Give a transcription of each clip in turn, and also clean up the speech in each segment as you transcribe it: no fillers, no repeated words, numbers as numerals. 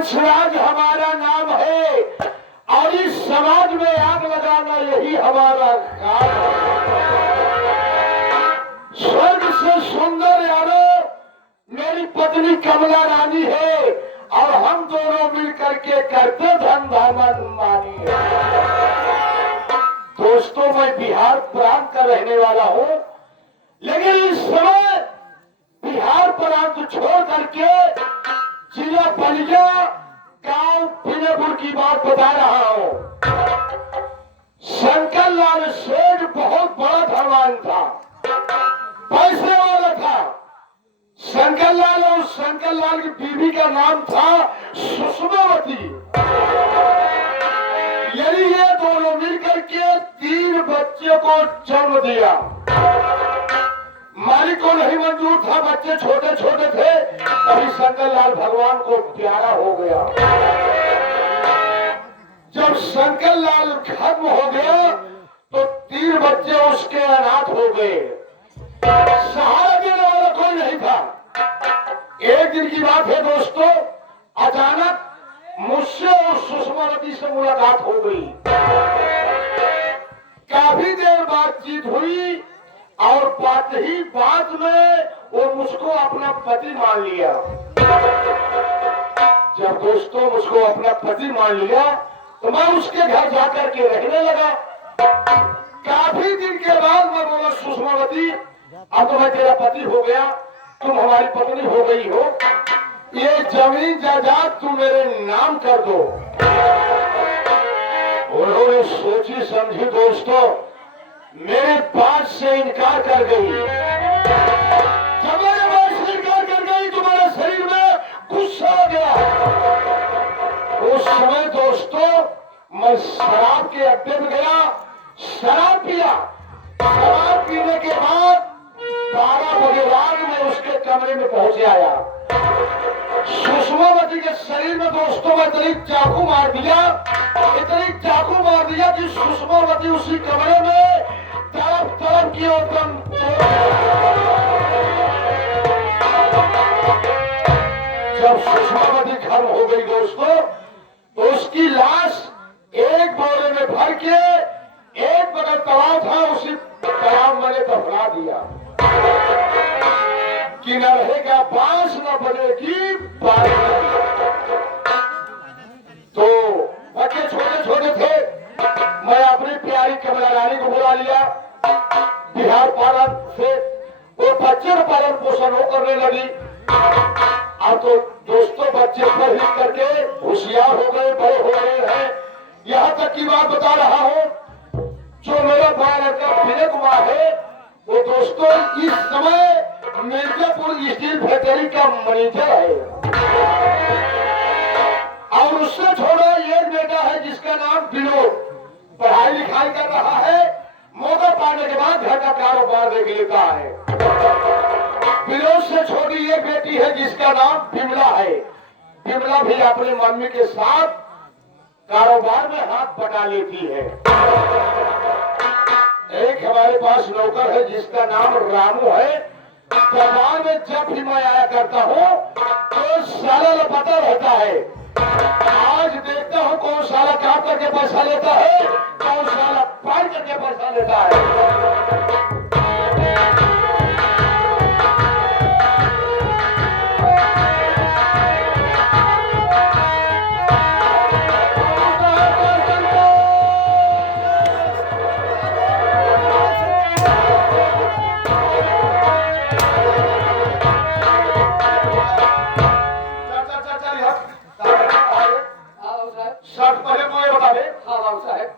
वंशराज हमारा नाम है और इस समाज में आग लगाना यही हमारा काम है। स्वर्ग से सुंदर यारो मेरी पत्नी कमला रानी है और हम दोनों मिलकर के करते धंधा मनमानी है। दोस्तों, मैं बिहार प्रांत का रहने वाला हूँ, लेकिन इस समय बिहार प्रांत छोड़ करके जिला बलिया गांव फिनेपुर की बात बता रहा हूँ। शंकर लाल सेठ बहुत बड़ा धनवान था, पैसे वाला था। शंकर लाल और शंकर लाल की बीवी का नाम था सुषमावती। यदि ये दोनों मिलकर के 3 बच्चे को जन्म दिया। मालिक को नहीं मंजूर था, बच्चे छोटे छोटे थे, अभी शंकर लाल भगवान को प्यारा हो गया। जब शंकर लाल खत्म हो गया तो 3 बच्चे उसके अनाथ हो गए, सहारा देने वाला कोई नहीं था। एक दिन की बात है दोस्तों, अचानक मुझसे और सुषमावती से मुलाकात हो गई। काफी देर बातचीत हुई और बात ही बात में वो मुझको अपना पति मान लिया। जब दोस्तों मुझको अपना पति मान लिया तो मैं उसके घर जाकर के रहने लगा। काफी दिन के बाद मैं बोला, सुषमावती अब तो मैं तेरा पति हो गया, तुम हमारी पत्नी हो गई हो, ये जमीन जायदाद तुम मेरे नाम कर दो। उन्होंने सोची समझी दोस्तों, मेरे बात से इनकार कर गई। जब मेरे बात से इनकार कर गई तो मेरे शरीर में गुस्सा आ गया। उस समय दोस्तों मैं शराब के अड्डे में गया, शराब पिया। शराब पीने के बाद 12 बजे रात में उसके कमरे में पहुंच आया। सुषमावती के शरीर में दोस्तों मैं इतनी चाकू मार दिया कि सुषमावती उसी कमरे में तरफ तरफ की ओर जब सुषमावती खत्म हो गई दोस्तों तो उसकी लाश एक बोरे में भर के एक बगल तालाब था, उसी तालाब मैंने दफना दिया कि न रहेगा बांस न बनेगी बारिश। तो बच्चे छोटे छोटे थे, मैं अपनी प्यारी कमला रानी को बुला लिया बिहार पालन से। वो बच्चे का पालन पोषण वो करने लगी। अब तो दोस्तों बच्चे पढ़ लिख करके होशियार हो गए, बड़े हो गए हैं। यहाँ तक की बात बता रहा हूँ, जो मेरा बड़ा लड़का विजय कुमार है वो दोस्तों इस समय मिर्जापुर स्टील फैक्ट्री का मैनेजर है। और उससे छोड़ा एक बेटा है जिसका नाम विनोद, पढ़ाई लिखाई कर रहा है, मौका पाने के बाद घर का कारोबार देख लेता है। विनोद से छोटी एक बेटी है जिसका नाम बिमला है। बिमला भी अपनी मम्मी के साथ कारोबार में हाथ बटा लेती है। एक हमारे पास नौकर है जिसका नाम रामू है। दरबार में जब भी मैं आया करता हूँ तो साला लापता रहता है। आज देखता हूँ कौन साला काम करके पैसा लेता है, कौन साला पाई करके पैसा लेता है।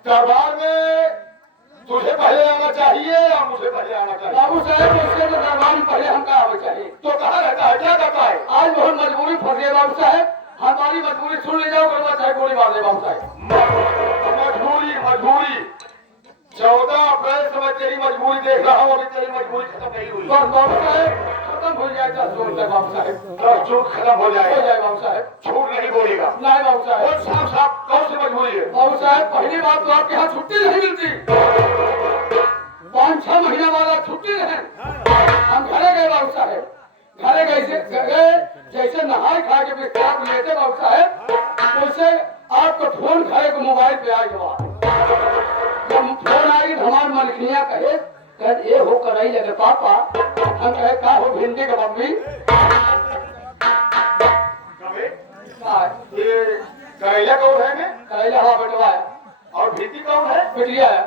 दरबार में तुझे पहले आना चाहिए या मुझे पहले आना चाहिए? बाबू साहब इससे तो दरबार में पहले हमका आना चाहिए। तो कहाँ रहता है, क्या करता है? आज बहुत मजबूरी फंस गई बाबू साहब, हमारी मजबूरी सुन ले जाओ, करना चाहे गोली मार दे बाबू साहब। मजबूरी 14 अप्रैल से मैं तेरी मजबूरी देख रहा हूँ, अभी तेरी मजबूरी खत्म नहीं हुई। बस बाबू साहब खत्म हो जाए 10 जून तक बाबू साहब, 10 जून खत्म हो जाए बाबू साहब। झूठ नहीं बोलेगा? नहीं बाबू साहब। और साफ साफ कौन सी मजबूरी है? बाबू साहब पहली बात तो आपके यहाँ छुट्टी नहीं मिलती, 5-6 महीने वाला छुट्टी है। हम घरे गए बाबू साहब, घरे गए जैसे नहाए खा के विश्राम लेते बाबू साहब, फोन खाए को मोबाइल पे आ गया। जब फोन आई तो हमारे मलकिया कहे ये हो कराई लगे पापा। हम कहे का हो भिंडी का मम्मी ये करेला कौन है ने? करेला हाँ बेटवा है और भिंडी कौन है? बिटिया है।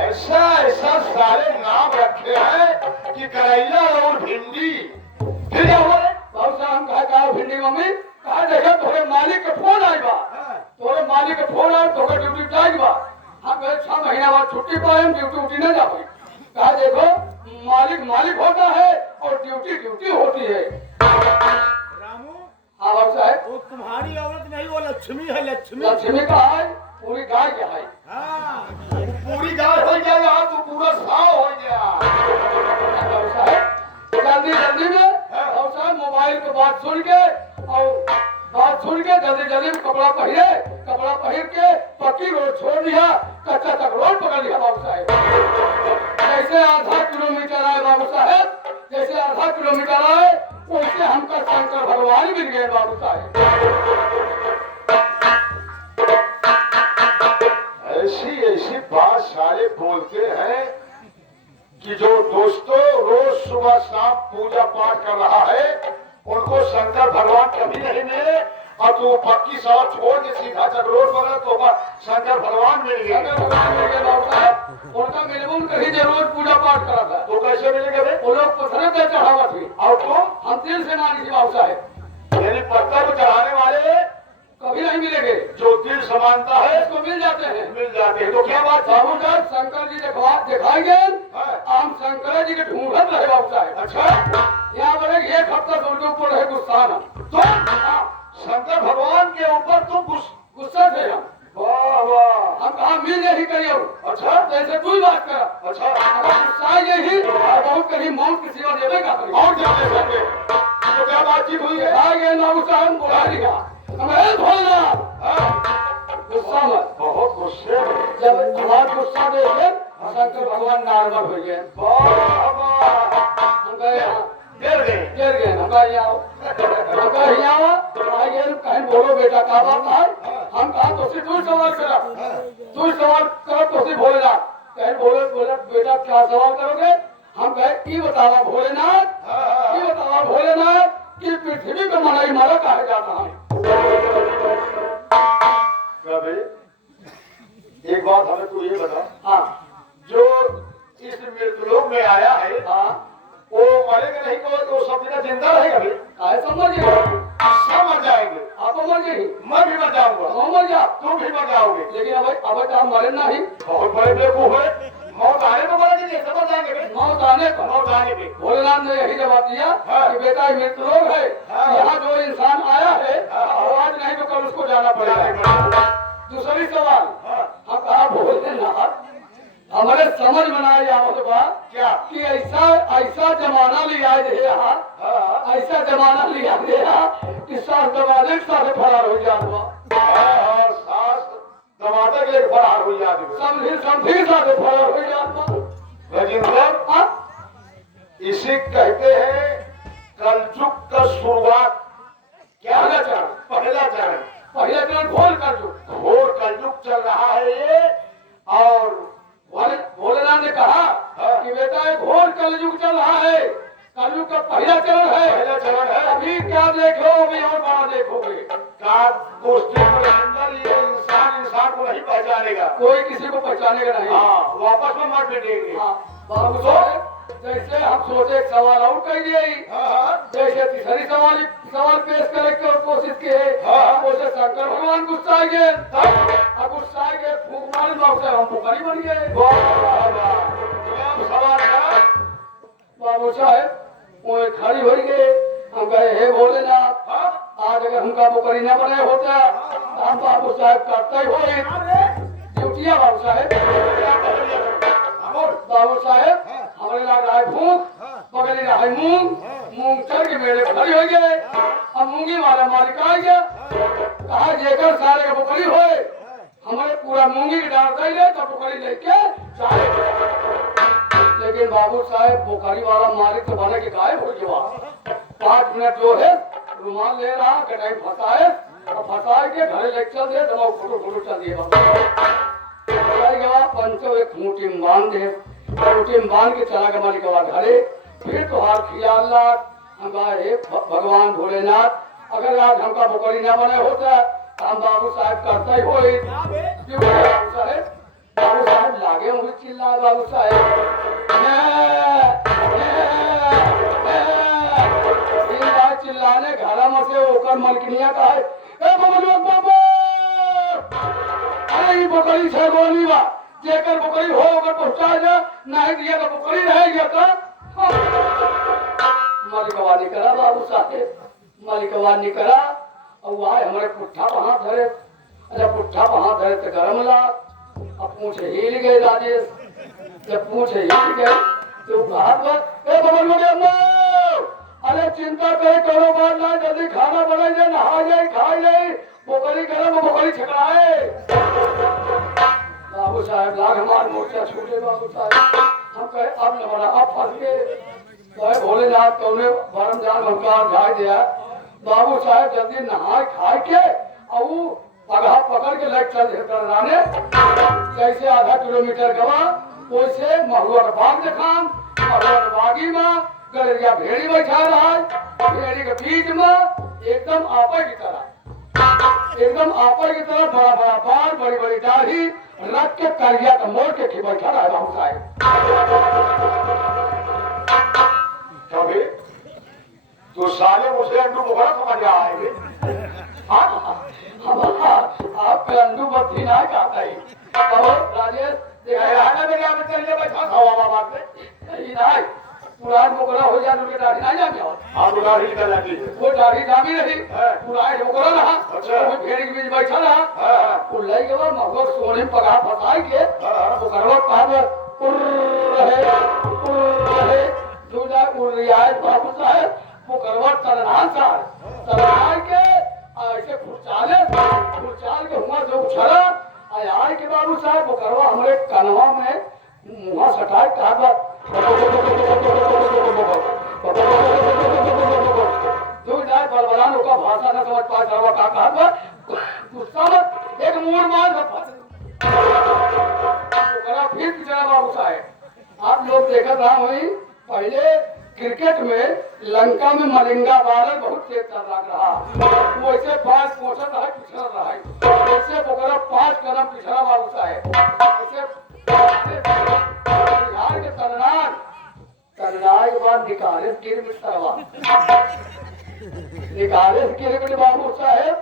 ऐसा ऐसा सारे नाम रखे हैं कि करेला और भिंडी। फिर क्या हुआ बहुत सा हम कहा का भिंडी मम्मी कहा देखो तोरे मालिक का फोन आई बा। तोरे मालिक का फोन आए तो ड्यूटी जाएगी बा। हम कहे 6 महीना बाद छुट्टी पाए हम ड्यूटी उठी न जा पाई। कहा देखो मालिक मालिक होता है और ड्यूटी ड्यूटी होती है। रामू हाँ बाबू साहब वो तुम्हारी औरत नहीं, वो लक्ष्मी है। लक्ष्मी लक्ष्मी का है पूरी गाय का है। हाँ पूरी गाय हो गया यहाँ तो पूरा साव हो गया। बाबू साहब जल्दी जल्दी में बाबू साहब मोबाइल पे बात सुन के और बात सुन के जल्दी जल्दी में कपड़ा पहन के पक्की रोड छोड़ दिया। कच्चा तक रोड पकड़ लिया बाबू साहब। जैसे आधा किलोमीटर आए बाबू साहब जैसे आधा किलोमीटर आए वैसे हमका शंकर भगवान मिल गए बाबू साहब। ऐसी ऐसी बात सारे बोलते हैं कि जो दोस्तों रोज सुबह शाम पूजा पाठ कर रहा है उनको शंकर भगवान कभी नहीं मिले और तू पक्की सड़क छोड़ के सीधा चक्रोर बना तो शंकर भगवान मिल गए। शंकर भगवान मिल गए बाबू साहब। उनका मिलबुल कहीं जरूर पूजा पाठ करा था। तो कैसे मिलेंगे बे? वो लोग पत्थर पे चढ़ावा थी और तुम हम दिल से मानी थी बाबू साहब। यानी पत्थर पे चढ़ाने वाले कभी नहीं मिलेंगे जो दिल समानता है इसको मिल जाते हैं। मिल जाते हैं। तो क्या बात है? बाबू साहब शंकर जी दिखाएंगे हम शंकर जी के ढूंढत रहे बाबू साहब। अच्छा यहाँ पर एक हफ्ता दूर ऊपर रहे गुस्सा ना तो शंकर भगवान के ऊपर तुम गुस्सा थे हम। वाह वाह। हम कहा मिल यही करियो। अच्छा जैसे तू ही बात कर अच्छा अगर गुस्सा यही बहुत कहीं मौत की सेवा देवे का करियो। और क्या दे सकते? तो क्या बातचीत हुई है? आगे बाबू साहब बुला लिया हमें भोलना गुस्सा मत। बहुत गुस्से में। जब हमारा गुस्सा देखे शंकर भगवान नार्मल हो गए। वाह वाह। हम कहे यहाँ गिर गए। गिर गए हम कहे यहाँ हम कहे यहाँ आगे कहीं बोलो बेटा का बात है। हम कहा तो तू सवाल करा तू सवाल करो तो सी भोलेनाथ कहीं बोले बोले बेटा क्या सवाल करोगे। हम कहे ये बतावा भोलेनाथ ये बतावा भोलेनाथ कि पृथ्वी को मनाई मारा कहा जाता है। कभी एक बात हमें तू ये बता हाँ जो इस मृतलोक में आया है हाँ वो मरेगा नहीं तो सब दिन जिंदा रहेगा भी? आए समझिए सब मर जाएंगे। आप मरिए मैं भी मर जाऊंगा। हम मर जा तुम भी मर जाओगे। लेकिन अब आप मरे नहीं बहुत बड़े बेवकूफ है। मौत आने को बोला नहीं समझ जाएंगे बे? मौत आने पर मौत आने पे भोलेनाथ ने यही जवाब दिया हाँ। कि बेटा ये मृत लोग है हाँ। यहाँ जो इंसान आया है हाँ। वो आज नहीं तो कल उसको जाना पड़ेगा। दूसरी सवाल हाँ। हम कहा भोलेनाथ हमारे समझ में ना आवत बा क्या? कि ऐसा ऐसा जमाना लिया है यहाँ हाँ ऐसा जमाना लिया गया कि सास दरवाजे के साथ फरार हो जात बा हाँ सास दमादक एक फरार हो जाती है। समझी साथ फरार हो जात बा। राजेंद्र हाँ? इसे कहते हैं कलयुग का शुरुआत। क्या पहला चरण पहला चरण पहले चरण खोल कर जो घोर कलयुग चल रहा है ये। और भोलेनाथ ने कहा कि बेटा ये घोर कलयुग चल रहा है। कलयुग का पहला चरण है। पहला चरण है। अभी क्या देखो अभी और बड़ा देखोगे। का गोष्ठी के अंदर ये इंसान इंसान को नहीं पहचानेगा। कोई किसी को पहचानेगा नहीं। हाँ वापस में मत मिलेंगे। हाँ, बाबू साहब जैसे हम सोचे एक सवाल और कर दिए जैसे तीसरी सवाल पेश करने की कोशिश की है। उसे शंकर भगवान गुस्सा गए अब गुस्सा गए फूक मारे बाबू साहब हम फुकरी बन गए। बाबू साहब वो खड़ी हो गए। हम कहे हे भोलेनाथ आज अगर हमका बुकरी न बने होता तो हम बाबू साहब करते ही हो ड्यूटिया बाबू साहब। बाबू साहब हमारे लग रहा है भूख बगली रहा है मूंग चढ़ के मेरे खड़ी हो गए। अब मूंगी वाला मालिक आ गया कहा जेकर सारे का बुकरी होए हमारे पूरा मूंगी की डाल दे तो बुकरी लेके सारे। लेकिन बाबू साहब बुकरी वाला मालिक तो बने के गायब हो गया। 5 मिनट जो है रुमाल ले रहा कटाई फंसा है अब फंसा के घरे लेक्चर दे तो फोटो फोटो चल दिए पंचो एक खूंटी में बांध दे खूंटी में बांध के चला गया मालिकवा घरे फिर तुहार ख्याल लाख हम हे भगवान भोलेनाथ अगर आज हमका बुकरी ना बने होता तो हम बाबू साहब करता ही होई क्या बे बाबू साहब लागे मुझे चिल्ला बाबू साहब चिल्लाने घरा में से होकर मलकनिया का है ए बबलू बाबू अरे ये बकरी छगोनी बा जेकर बकरी हो ओकर पहुंचा जा नहीं दिया तो बकरी रहेगी का मालिकवा निकला बाबू साहब मालिकवा निकला और आए हमारे पुट्ठा वहां धरे अरे पुट्ठा वहां धरे तो गरम ला अब पूछे हिल गए राजेश जब पूछे हिल गए तो कहा ए बबलू के अम्मा अरे चिंता करे करो बात ना जल्दी खाना बनाई जाए नहा जाए खाई जाए बोकरी गरम बोकरी छकड़ाए बाबू साहब लाख हमार मोर्चा छूटे बाबू साहब हम कहे अब न बना अब फंस गए कहे भोलेनाथ तूने भरम जान हमका ढाई दिया बाबू साहब जल्दी नहाए खाए के और पगहा पकड़ के लेट चल कर राने कैसे आधा किलोमीटर गवा वैसे महुआ के बाग देखाम महुआ के बागी में गलरिया भेड़ी बैठा रहा है भेड़ी के बीच में एकदम आपे की तरह एकदम आपे की तरह बड़ा बड़ा बाल बड़ी बड़ी दाढ़ी रख के करिया का मोड़ के बैठा रहा है बाबू साहब कभी तो साले मुझे अंडू मुखरा समझ रहा है आपके अंडू बत्ती ना खाता ही अब राजेश देखा मेरे यहाँ में चलिए बैठा खावा बात में नहीं पुरान बोकरा हो जाए उनके दाढ़ी नहीं जामे और आप दाढ़ी निकल जाती है वो दाढ़ी जामी रही पुरान बोकरा रहा अच्छा वो भेड़ के बीच बैठा रहा वो लई गवा मगर सोने में पगा फसाई के बोकरवा कहा रहे दूजा उड़ियाज बाबू साहब बोकरवा तरनान तरनान के ऐसे खुरचाल के हुआ से उछला आय के बाबू साहब बोकरवा हमारे कनवा में मुंह सटाए कहा बलबलान का भाषा न समझ पाए सरवा का कहा गुस्सा में एक मूड मार फिर पिछड़ा बाबू साहब आप लोग देखा था वही पहले क्रिकेट में लंका में मलिंगा बालर बहुत तेज चल रहा वैसे 5 पोषण रहा पिछड़ा रहा वैसे बोकरा 5 कदम पिछड़ा बाबू साहब बिहार के तरनार के बाद निकाले गिर सरवा निकाले गिर बाबू साहब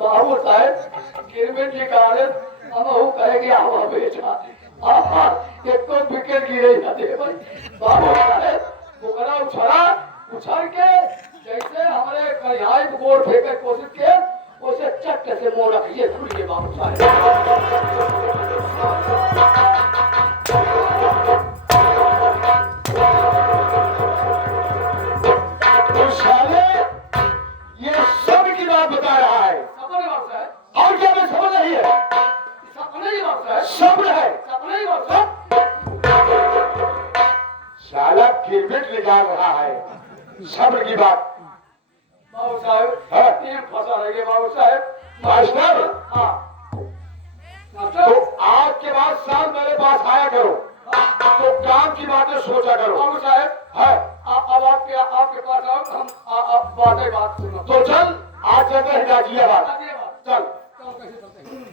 बाबू साहब गिरमिट निकाले हम वो कहेंगे आवा बेटा एक तो विकेट गिरे जाते भाई बाबू साहब बोकरा उछल के जैसे हमारे करियाई को गोल फेंकने की कोशिश किए उसे चट से मोड़ रखिए खुल गए बाबू साहब ये सब की बात बता रहा है सपने बाबू साहब और क्या मैं समझ रही है सपने ही बाबू साहब सब है सपने ही बाबू साहब साला क्रिकेट निकाल रहा है सब्र की बात बाबू साहब हाँ। टीम फंसा रही है बाबू साहब मास्टर हाँ तो आज के बाद शाम मेरे पास आया करो तो काम की बातें सोचा करो बाबू साहब है अब आपके पास आओ हम बात सुनो तो चल आज चलते हैं गाजियाबाद आगे बात चल तो कैसे चलते हैं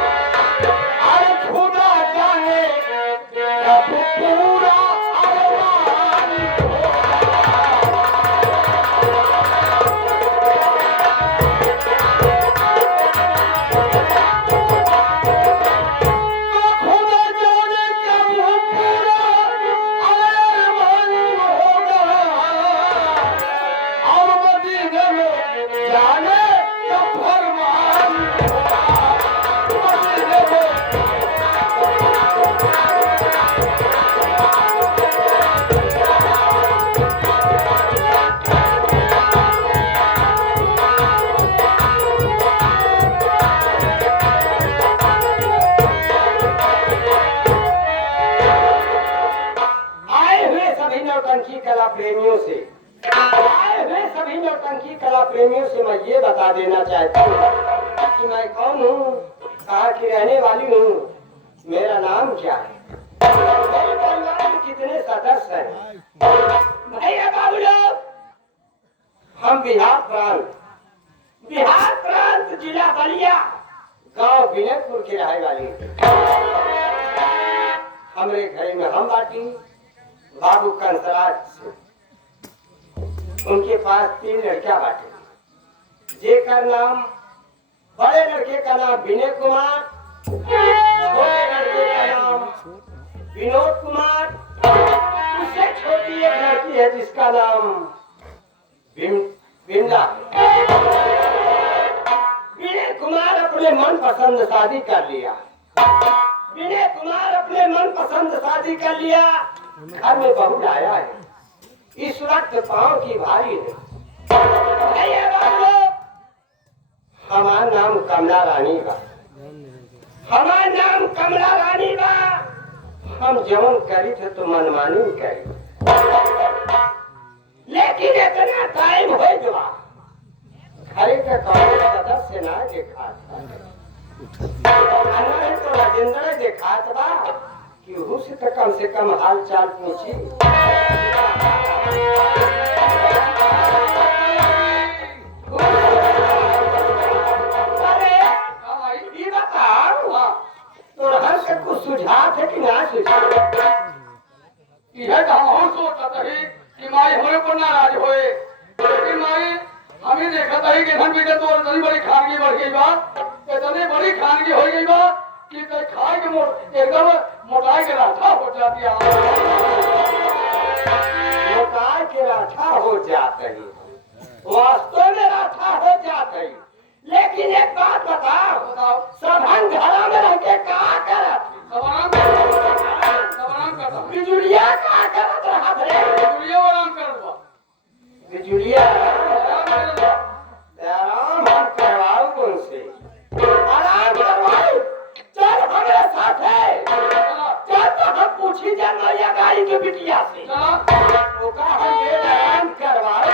अरे खुदा जाने कब पूरा अरमान होगा। खुदा जाने कब भारतीय कला प्रेमियों से मैं ये बता देना चाहता हूँ कि मैं कौन हूँ, कहाँ की रहने वाली हूँ, मेरा नाम क्या है, मेरे परिवार में कितने सदस्य हैं। भैया बाबू लोग, हम बिहार प्रांत जिला बलिया गांव विनयपुर के रहने वाले हैं। हमरे घर में हम बाटी बाबू कंसराज से, उनके पास 3 लड़कियां बाटे, जेकर नाम, बड़े लड़के का नाम विनय कुमार, छोटे लड़के का नाम विनोद कुमार, उससे छोटी एक लड़की है जिसका नाम बिमला। विनय कुमार अपने मन पसंद शादी कर लिया। विनय कुमार अपने मन पसंद शादी कर लिया। घर में बहू लाया है, इस वक्त पाँव की भारी है। हमारा नाम कमला रानी बा, हमारा नाम कमला रानी बा। हम जवन करी थे तो मनमानी करी, लेकिन इतना टाइम हो गया घरे के सदस्य ना देखा तो राजेंद्र देखा बा कि से तो कम से कम हाल चाल पूछी। कुछ सुझाव है कि ना सुझाव? यह तो हम सोचता ही कि माई होए पर नाराज होए, लेकिन माई हमें देखा था कि धन विगत और इतनी बड़ी खानगी बढ़ गई बात, इतनी बड़ी खानगी हो गई बात कि तो खाए के एकदम मोटाई के राठा हो जाती है। मोटाई के राठा हो जाते ही, वास्तव में राठा हो जाते ही। लेकिन एक बात बताओ, सब हम घरा में रह के कहा करत? बिजुलिया कहा करत रहा थे? बिजुलिया आराम हम करवाऊ कौन से? आराम करवाऊ? चल हमारे साथ है, चल तो हम पूछी जाना गाड़ी के बिटिया से, वो कहा हम आराम करवाऊ।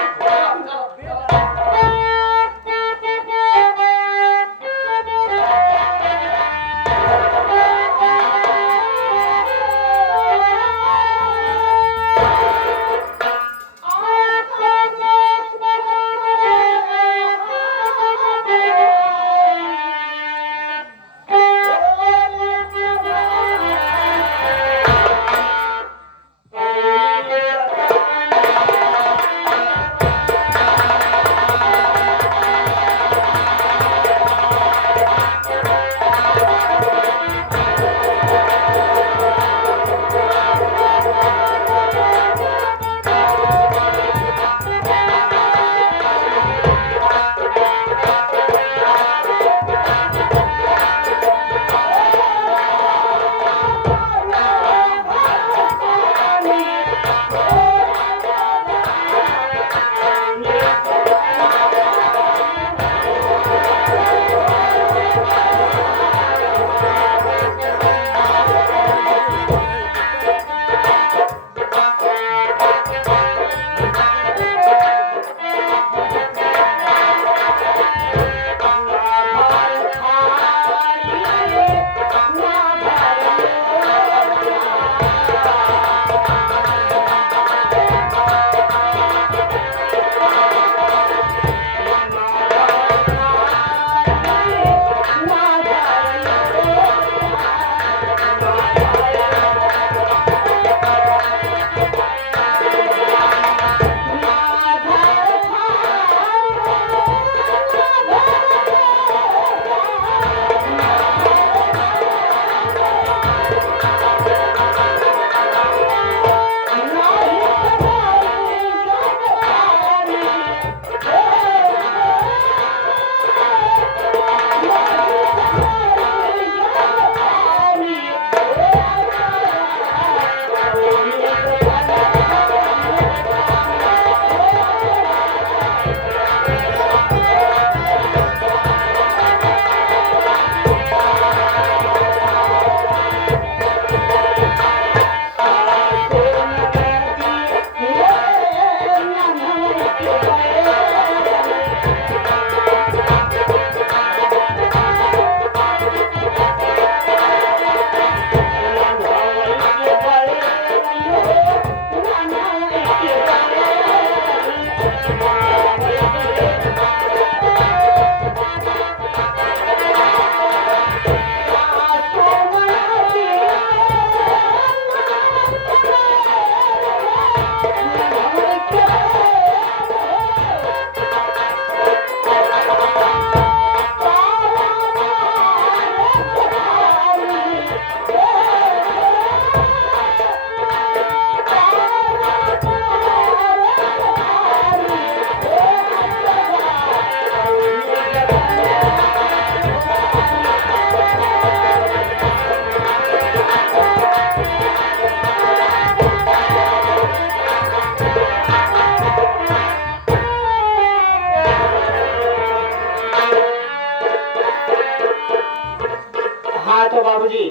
तो बाबूजी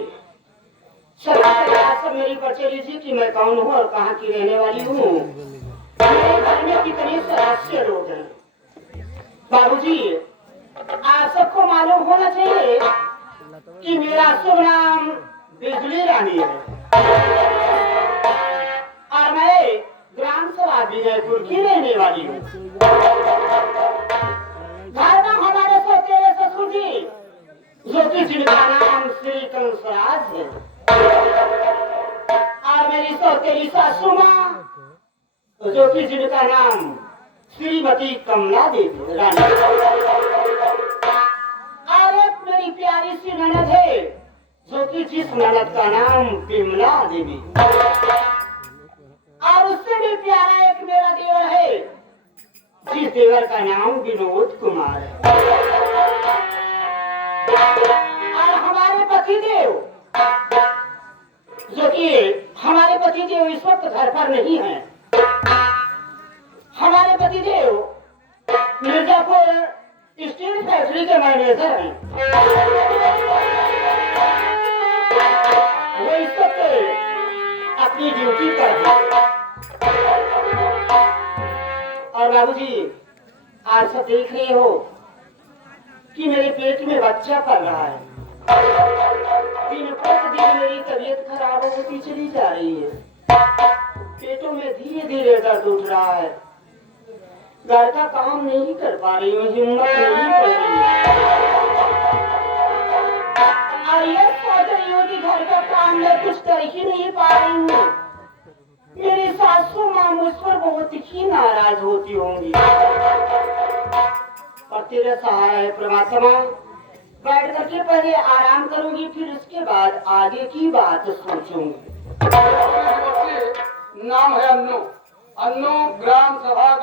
सब मेरी परिचय लीजिए कि मैं कौन हूँ और कहाँ की रहने वाली हूँ। मेरे घर में कितने सदस्य लोग हैं। बाबूजी आप सबको मालूम होना चाहिए कि मेरा शुभ नाम बिजली रानी है और मैं ग्राम सभा विजयपुर की रहने वाली हूँ। घर में हमारे सौतेले ससुर जी जो कि जिनका नाम श्री कंसराज है और मेरी सौतेली सासू माँ जो कि जिनका नाम श्रीमती कमला देवी रानी और एक मेरी प्यारी सी ननद है जो कि जिस ननद का नाम बिमला देवी और उससे भी प्यारा एक मेरा देवर है जिस देवर का नाम विनोद कुमार है और हमारे पतिदेव जो कि हमारे पतिदेव इस वक्त घर पर नहीं है। हमारे पतिदेव मिर्जापुर स्टील फैक्ट्री के मैनेजर हैं। वो इस वक्त अपनी ड्यूटी पर है। और बाबूजी आज सब देख रहे हो कि मेरे पेट में बच्चा पल रहा है। दिन प्रतिदिन मेरी तबीयत खराब होती चली जा रही है। पेटों में धीरे धीरे दर्द उठ रहा है। घर का काम नहीं कर पा रही हूँ, हिम्मत नहीं पड़ रही है। और ये सोच रही हूँ कि घर का काम में कुछ कर ही नहीं पा रही हूँ। मेरी सासू माँ मुझ पर बहुत ही नाराज होती होंगी। और तेरा सहारा है परमात्मा। बैठ करके पहले आराम करूंगी फिर उसके बाद आगे की बात सोचूंगी। नाम है अन्नू। अन्नू ग्राम सभा